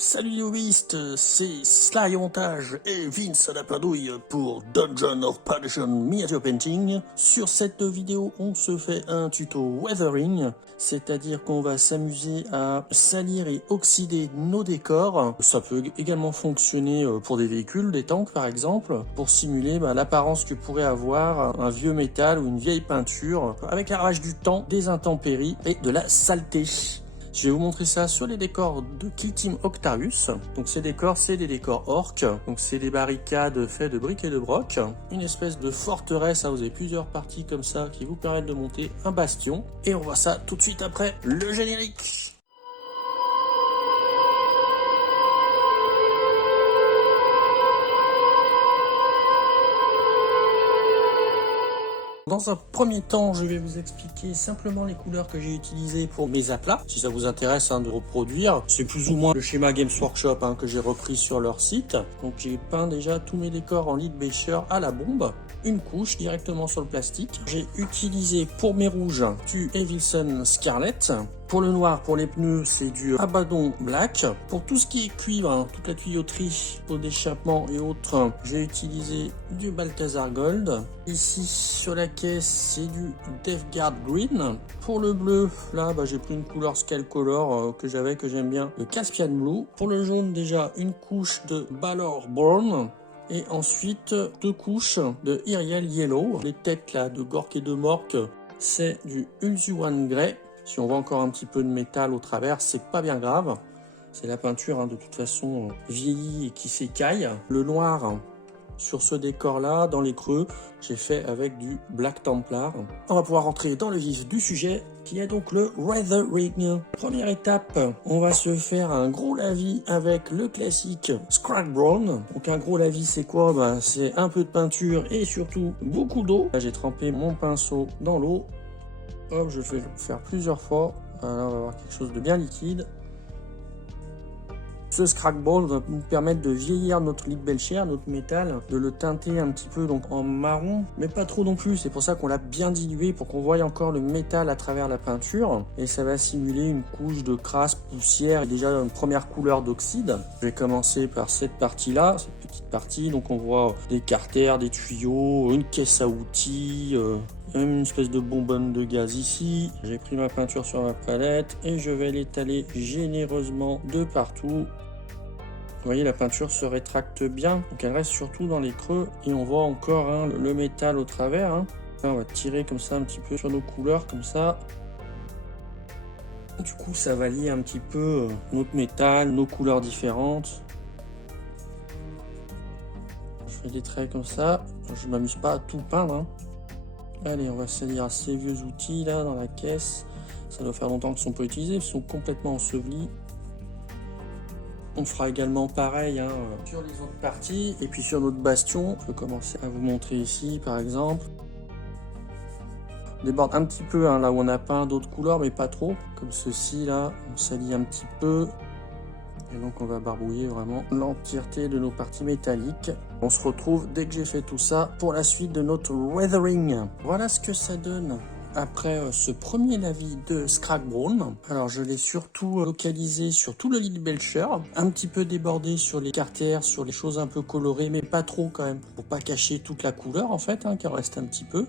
Salut les hobbyistes, c'est Sly au montage et Vince à la padouille pour Dungeon of Perdition Miniature Painting. Sur cette vidéo, on se fait un tuto weathering, c'est-à-dire qu'on va s'amuser à salir et oxyder nos décors. Ça peut également fonctionner pour des véhicules, des tanks par exemple, pour simuler l'apparence que pourrait avoir un vieux métal ou une vieille peinture, avec la rage du temps, des intempéries et de la saleté. Je vais vous montrer ça sur les décors de Kill Team Octarius. Donc ces décors, c'est des décors orques. Donc c'est des barricades faites de briques et de broc. Une espèce de forteresse, vous avez plusieurs parties comme ça qui vous permettent de monter un bastion. Et on voit ça tout de suite après le générique. Dans un premier temps, je vais vous expliquer simplement les couleurs que j'ai utilisées pour mes aplats. Si ça vous intéresse de reproduire, c'est plus ou moins le schéma Games Workshop que j'ai repris sur leur site. Donc j'ai peint déjà tous mes décors en lead becher à la bombe. Une couche directement sur le plastique. J'ai utilisé pour mes rouges du Evilson Scarlet. Pour le noir, pour les pneus, c'est du Abaddon Black. Pour tout ce qui est cuivre, toute la tuyauterie, pot d'échappement et autres, j'ai utilisé du Balthazar Gold. Ici, sur la caisse, c'est du Deathguard Green. Pour le bleu, là, j'ai pris une couleur Scale Color que j'aime bien, le Caspian Blue. Pour le jaune, déjà, une couche de Balor Born. Et ensuite, deux couches de Iriel Yellow. Les têtes là de Gork et de Mork, c'est du Ulzuan Grey. Si on voit encore un petit peu de métal au travers, c'est pas bien grave. C'est la peinture de toute façon vieillie et qui s'écaille. Le noir sur ce décor là, dans les creux, j'ai fait avec du Black Templar. On va pouvoir rentrer dans le vif du sujet, qui est donc le weathering. Première étape, on va se faire un gros lavis avec le classique Scrag Brown. Donc un gros lavis, c'est quoi? C'est un peu de peinture et surtout beaucoup d'eau. Là, j'ai trempé mon pinceau dans l'eau. Hop, je vais le faire plusieurs fois. Là, on va avoir quelque chose de bien liquide. Ce Scrag Brown va nous permettre de vieillir notre lead becher, notre métal, de le teinter un petit peu donc en marron, mais pas trop non plus. C'est pour ça qu'on l'a bien dilué pour qu'on voie encore le métal à travers la peinture. Et ça va simuler une couche de crasse, poussière et déjà une première couleur d'oxyde. Je vais commencer par cette partie-là, cette petite partie. Donc on voit des carters, des tuyaux, une caisse à outils. Une espèce de bonbonne de gaz ici. J'ai pris ma peinture sur ma palette et je vais l'étaler généreusement de partout. Vous voyez, la peinture se rétracte bien, donc elle reste surtout dans les creux et on voit encore le métal au travers. Là, on va tirer comme ça un petit peu sur nos couleurs, comme ça. Du coup, ça va lier un petit peu notre métal, nos couleurs différentes. Je fais des traits comme ça. Je ne m'amuse pas à tout peindre. Allez, on va salir ces vieux outils là dans la caisse. Ça doit faire longtemps qu'ils ne sont pas utilisés, ils sont complètement ensevelis. On fera également pareil sur les autres parties et puis sur notre bastion. Je vais commencer à vous montrer ici par exemple. On déborde un petit peu là où on a peint d'autres couleurs, mais pas trop. Comme ceci là, on salit un petit peu. Et donc on va barbouiller vraiment l'entièreté de nos parties métalliques. On se retrouve dès que j'ai fait tout ça pour la suite de notre weathering. Voilà ce que ça donne après ce premier lavis de Scrag Brown. Alors je l'ai surtout localisé sur tout le lead becher, un petit peu débordé sur les carters, sur les choses un peu colorées, mais pas trop quand même, pour pas cacher toute la couleur en fait, qui en reste un petit peu.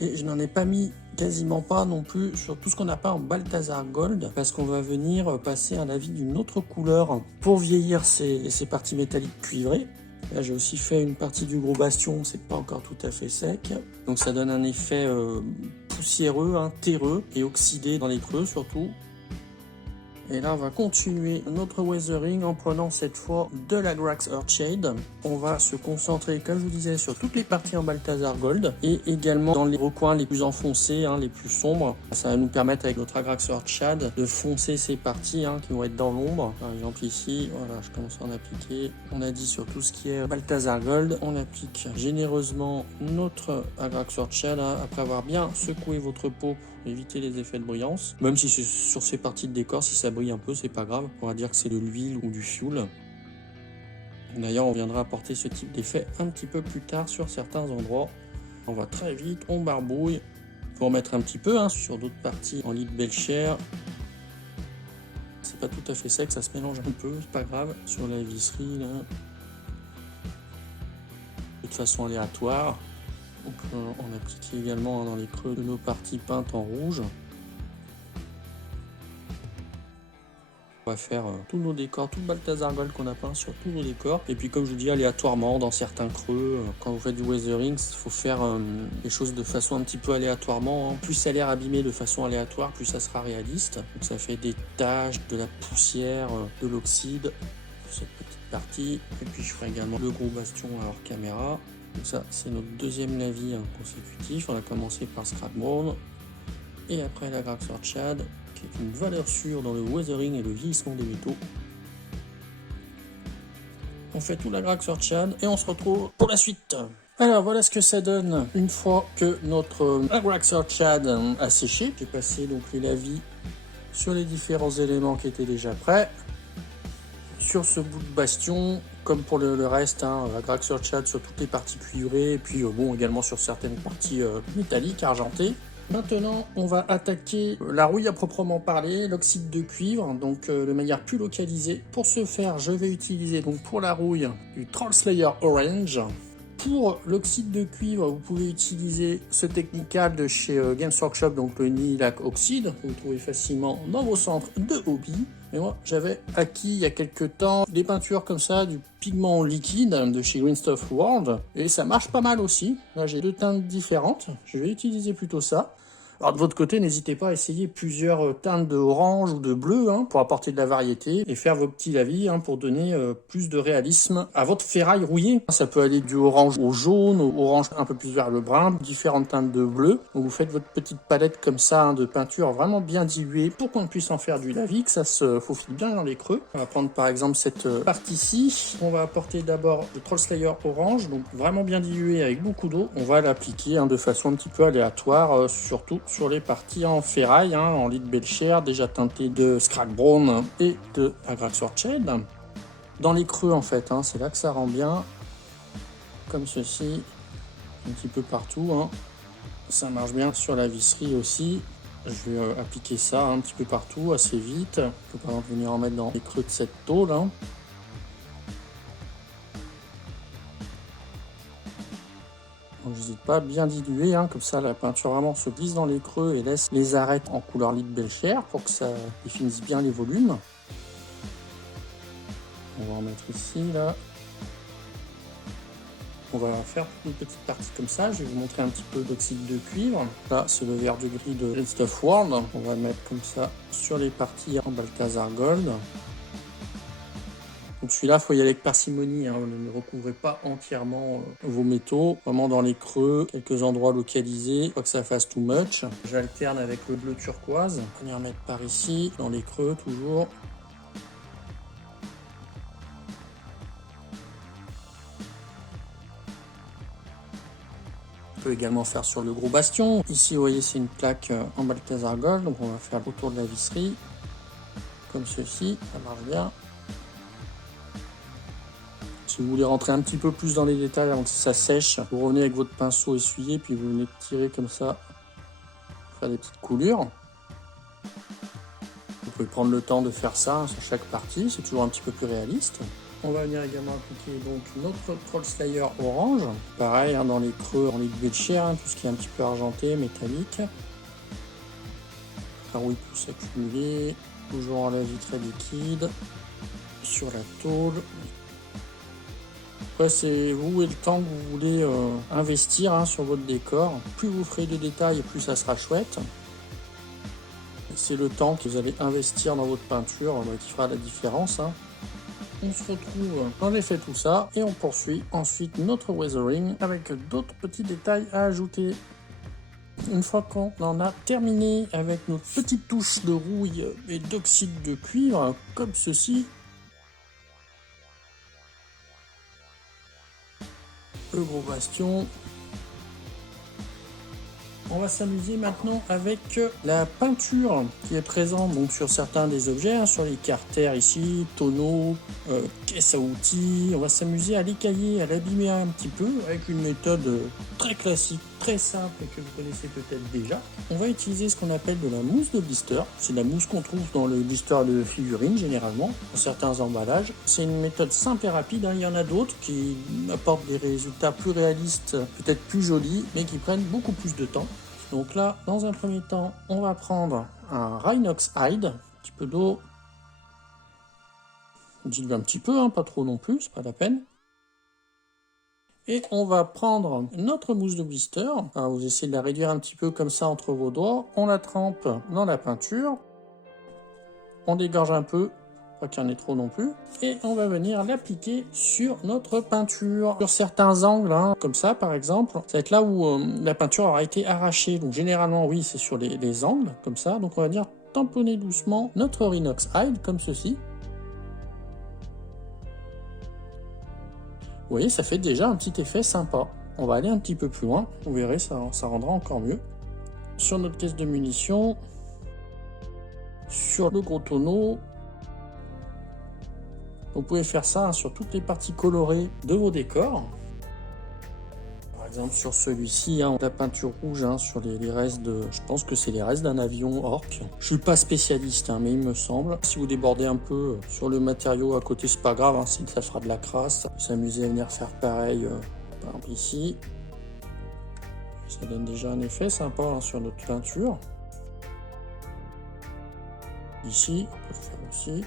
Et je n'en ai pas mis quasiment pas non plus sur tout ce qu'on n'a pas en Balthazar Gold, parce qu'on va venir passer un lavis d'une autre couleur pour vieillir ces parties métalliques cuivrées. Là j'ai aussi fait une partie du gros bastion, c'est pas encore tout à fait sec. Donc ça donne un effet poussiéreux, terreux et oxydé dans les creux surtout. Et là, on va continuer notre weathering en prenant cette fois de la Agrax Earthshade. On va se concentrer, comme je vous disais, sur toutes les parties en Balthazar Gold et également dans les recoins les plus enfoncés, les plus sombres. Ça va nous permettre avec notre Agrax Earthshade de foncer ces parties qui vont être dans l'ombre. Par exemple ici, voilà, je commence à en appliquer. On a dit sur tout ce qui est Balthazar Gold, on applique généreusement notre Agrax Earthshade après avoir bien secoué votre peau pour éviter les effets de brillance. Même si c'est sur ces parties de décor, si ça brille un peu, c'est pas grave. On va dire que c'est de l'huile ou du fuel. D'ailleurs, on viendra apporter ce type d'effet un petit peu plus tard sur certains endroits. On va très vite, on barbouille. Il faut en mettre un petit peu sur d'autres parties en lead becher. c'est pas tout à fait sec, ça se mélange un peu, c'est pas grave. Sur la visserie là, de façon aléatoire. Donc on applique également dans les creux de nos parties peintes en rouge. On va faire tous nos décors, tout le Balthazar Gold qu'on a peint sur tous nos décors. Et puis comme je vous dis, aléatoirement dans certains creux, quand vous faites du weathering, il faut faire les choses de façon un petit peu aléatoirement. Plus ça a l'air abîmé de façon aléatoire, plus ça sera réaliste. Donc ça fait des taches, de la poussière, de l'oxyde, cette petite partie. Et puis je ferai également le gros bastion à hors caméra. Donc ça, c'est notre deuxième lavis consécutif. On a commencé par Scrap Brown et après la Graxor Chad, qui est une valeur sûre dans le weathering et le vieillissement des métaux. On fait tout la Graxor Chad et on se retrouve pour la suite. Alors voilà ce que ça donne une fois que notre Graxor Chad a séché. J'ai passé donc les lavis sur les différents éléments qui étaient déjà prêts. Sur ce bout de bastion, comme pour le reste, la Graxor Chad sur toutes les parties cuivrées, et puis bon également sur certaines parties métalliques, argentées. Maintenant, on va attaquer la rouille à proprement parler, l'oxyde de cuivre, donc de manière plus localisée. Pour ce faire, je vais utiliser donc pour la rouille du Trollslayer Orange. Pour l'oxyde de cuivre, vous pouvez utiliser ce technical de chez Games Workshop, donc le Nihilac Oxide, que vous trouvez facilement dans vos centres de hobby. Et moi, j'avais acquis il y a quelques temps des peintures comme ça, du pigment liquide de chez Green Stuff World, et ça marche pas mal aussi. Là, j'ai deux teintes différentes, je vais utiliser plutôt ça. Alors de votre côté, n'hésitez pas à essayer plusieurs teintes de orange ou de bleu pour apporter de la variété et faire vos petits lavis pour donner plus de réalisme à votre ferraille rouillée. Ça peut aller du orange au jaune, au orange un peu plus vers le brun, différentes teintes de bleu. Donc vous faites votre petite palette comme ça de peinture vraiment bien diluée pour qu'on puisse en faire du lavis, que ça se faufile bien dans les creux. On va prendre par exemple cette partie-ci. On va apporter d'abord le Trollslayer Orange, donc vraiment bien dilué avec beaucoup d'eau. On va l'appliquer de façon un petit peu aléatoire, surtout sur les parties en ferraille, en lit de Belcher, déjà teinté de Scrap Brown et de la Graxor Chad. Dans les creux en fait, c'est là que ça rend bien, comme ceci, un petit peu partout. Ça marche bien sur la visserie aussi. Je vais appliquer ça un petit peu partout, assez vite. Je peux par exemple venir en mettre dans les creux de cette tôle. N'hésite pas à bien diluer, comme ça la peinture vraiment se glisse dans les creux et laisse les arêtes en couleur lit de Belcher pour que ça définisse bien les volumes. On va en mettre ici, là. On va faire une petite partie comme ça. Je vais vous montrer un petit peu d'oxyde de cuivre. Là, c'est le vert de gris de Red Stuff World. On va le mettre comme ça sur les parties en Balthazar Gold. Donc celui-là, il faut y aller avec parcimonie, ne recouvrez pas entièrement vos métaux, vraiment dans les creux, quelques endroits localisés, pas que ça fasse too much. J'alterne avec le bleu turquoise, on va venir mettre par ici, dans les creux toujours. On peut également faire sur le gros bastion. Ici, vous voyez, c'est une plaque en Balthazar Gold, donc on va faire autour de la visserie, comme ceci, ça marche bien. Si vous voulez rentrer un petit peu plus dans les détails avant que ça sèche, vous revenez avec votre pinceau essuyé, puis vous venez tirer comme ça, faire des petites coulures. Vous pouvez prendre le temps de faire ça sur chaque partie, c'est toujours un petit peu plus réaliste. On va venir également appliquer donc notre Trollslayer Orange. Pareil, dans les creux, en lit de Belcher, tout ce qui est un petit peu argenté, métallique. La rouille peut s'accumuler, toujours en lavis très liquide, sur la tôle. Après, c'est vous et le temps que vous voulez investir sur votre décor. Plus vous ferez de détails, plus ça sera chouette. C'est le temps que vous allez investir dans votre peinture qui fera la différence. On se retrouve quand j'ai fait tout ça et on poursuit ensuite notre weathering avec d'autres petits détails à ajouter. Une fois qu'on en a terminé avec nos petites touches de rouille et d'oxyde de cuivre, comme ceci, le gros bastion. On va s'amuser maintenant avec la peinture qui est présente donc sur certains des objets, sur les carters ici, tonneaux, caisses à outils. On va s'amuser à l'écailler, à l'abîmer un petit peu avec une méthode très classique, très simple et que vous connaissez peut-être déjà. On va utiliser ce qu'on appelle de la mousse de blister. C'est de la mousse qu'on trouve dans le blister de figurines généralement, dans certains emballages. C'est une méthode simple et rapide, hein. Il y en a d'autres qui apportent des résultats plus réalistes, peut-être plus jolis, mais qui prennent beaucoup plus de temps. Donc là, dans un premier temps, on va prendre un Rhinox Hide, un petit peu d'eau. Diluez un petit peu, hein, pas trop non plus, c'est pas la peine. Et on va prendre notre mousse de blister. Alors vous essayez de la réduire un petit peu comme ça entre vos doigts. On la trempe dans la peinture. On dégorge un peu, pas qu'il y en ait trop non plus. Et on va venir l'appliquer sur notre peinture. Sur certains angles, hein, comme ça par exemple, ça va être là où la peinture aura été arrachée. Donc généralement, oui, c'est sur les angles, comme ça. Donc on va venir tamponner doucement notre Rhinox Hide, comme ceci. Vous voyez, ça fait déjà un petit effet sympa. On va aller un petit peu plus loin. Vous verrez, ça rendra encore mieux. Sur notre caisse de munitions, sur le gros tonneau. Vous pouvez faire ça, hein, sur toutes les parties colorées de vos décors. Par exemple, sur celui-ci, hein, la peinture rouge, hein, sur les restes de... Je pense que c'est les restes d'un avion Orc. Je suis pas spécialiste, hein, mais il me semble. Si vous débordez un peu sur le matériau à côté, c'est pas grave, hein, ça fera de la crasse. S'amuser à venir faire pareil, par exemple ici. Ça donne déjà un effet sympa, hein, sur notre peinture. Ici, on peut le faire aussi.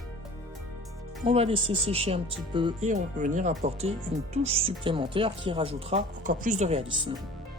On va laisser sécher un petit peu et on peut venir apporter une touche supplémentaire qui rajoutera encore plus de réalisme.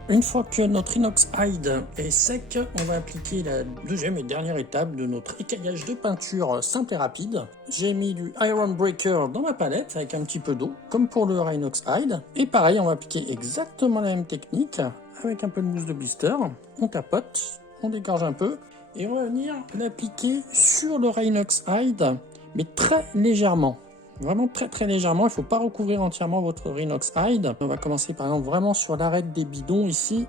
Une fois que notre Rhinox Hide est sec, on va appliquer la deuxième et dernière étape de notre écaillage de peinture simple et rapide. J'ai mis du Iron Breaker dans ma palette avec un petit peu d'eau, comme pour le Rhinox Hide. Et pareil, on va appliquer exactement la même technique avec un peu de mousse de blister. On tapote, on dégorge un peu et on va venir l'appliquer sur le Rhinox Hide, mais très légèrement. Vraiment très légèrement, il ne faut pas recouvrir entièrement votre Rhinox Hide. On va commencer par exemple vraiment sur l'arête des bidons ici.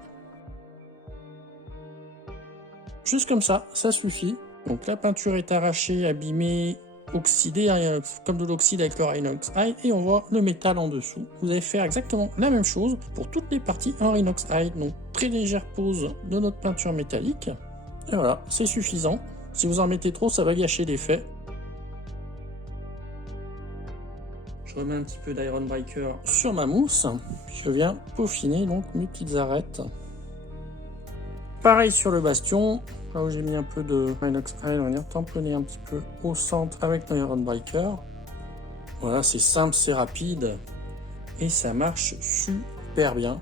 Juste comme ça suffit. Donc la peinture est arrachée, abîmée, oxydée, hein, comme de l'oxyde avec le Rhinox Hide, et on voit le métal en dessous. Vous allez faire exactement la même chose pour toutes les parties en Rhinox Hide. Donc très légère pose de notre peinture métallique. Et voilà, c'est suffisant. Si vous en mettez trop, ça va gâcher l'effet. Je remets un petit peu d'Iron Breaker sur ma mousse. Je viens peaufiner donc mes petites arêtes. Pareil sur le bastion. Là où j'ai mis un peu de Rhinox Hide, on va venir tamponner un petit peu au centre avec mon Iron Breaker. Voilà, c'est simple, c'est rapide. Et ça marche super bien.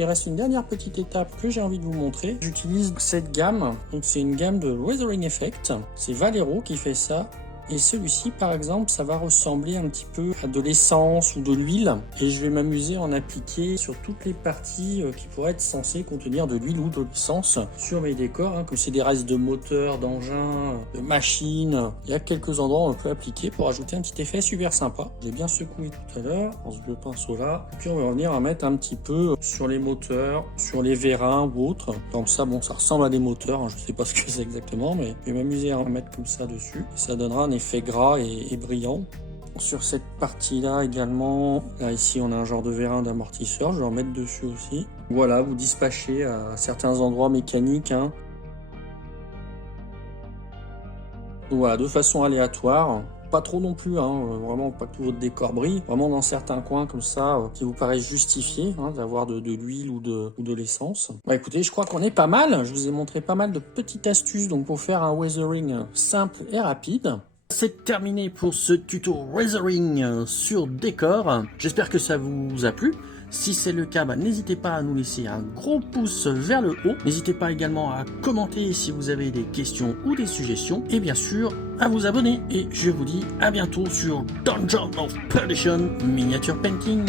Il reste une dernière petite étape que j'ai envie de vous montrer. J'utilise cette gamme, donc c'est une gamme de Weathering Effect. C'est Valero qui fait ça. Et celui-ci, par exemple, ça va ressembler un petit peu à de l'essence ou de l'huile. Et je vais m'amuser à en appliquer sur toutes les parties qui pourraient être censées contenir de l'huile ou de l'essence sur mes décors. Hein, comme c'est des restes de moteurs, d'engins, de machines. Il y a quelques endroits où on peut appliquer pour ajouter un petit effet super sympa. J'ai bien secoué tout à l'heure, dans ce vieux pinceau-là. Et puis on va venir en mettre un petit peu sur les moteurs, sur les vérins ou autres. Comme ça, bon, ça ressemble à des moteurs. Hein, je sais pas ce que c'est exactement, mais je vais m'amuser à en mettre comme ça dessus. Et ça donnera un effet gras et brillant. Sur cette partie là également, là ici on a un genre de vérin d'amortisseur, je vais en mettre dessus aussi. Voilà, vous dispatchez à certains endroits mécaniques, hein. Donc voilà, de façon aléatoire, pas trop non plus, hein, vraiment pas que tout votre décor brille, vraiment dans certains coins comme ça qui vous paraissent justifiés, hein, d'avoir de l'huile ou de l'essence. Bah écoutez, je crois qu'on est pas mal, je vous ai montré pas mal de petites astuces donc pour faire un weathering simple et rapide. C'est terminé pour ce tuto weathering sur décor. J'espère que ça vous a plu. Si c'est le cas, n'hésitez pas à nous laisser un gros pouce vers le haut. N'hésitez pas également à commenter si vous avez des questions ou des suggestions. Et bien sûr, à vous abonner. Et je vous dis à bientôt sur Dungeon of Perdition Miniature Painting.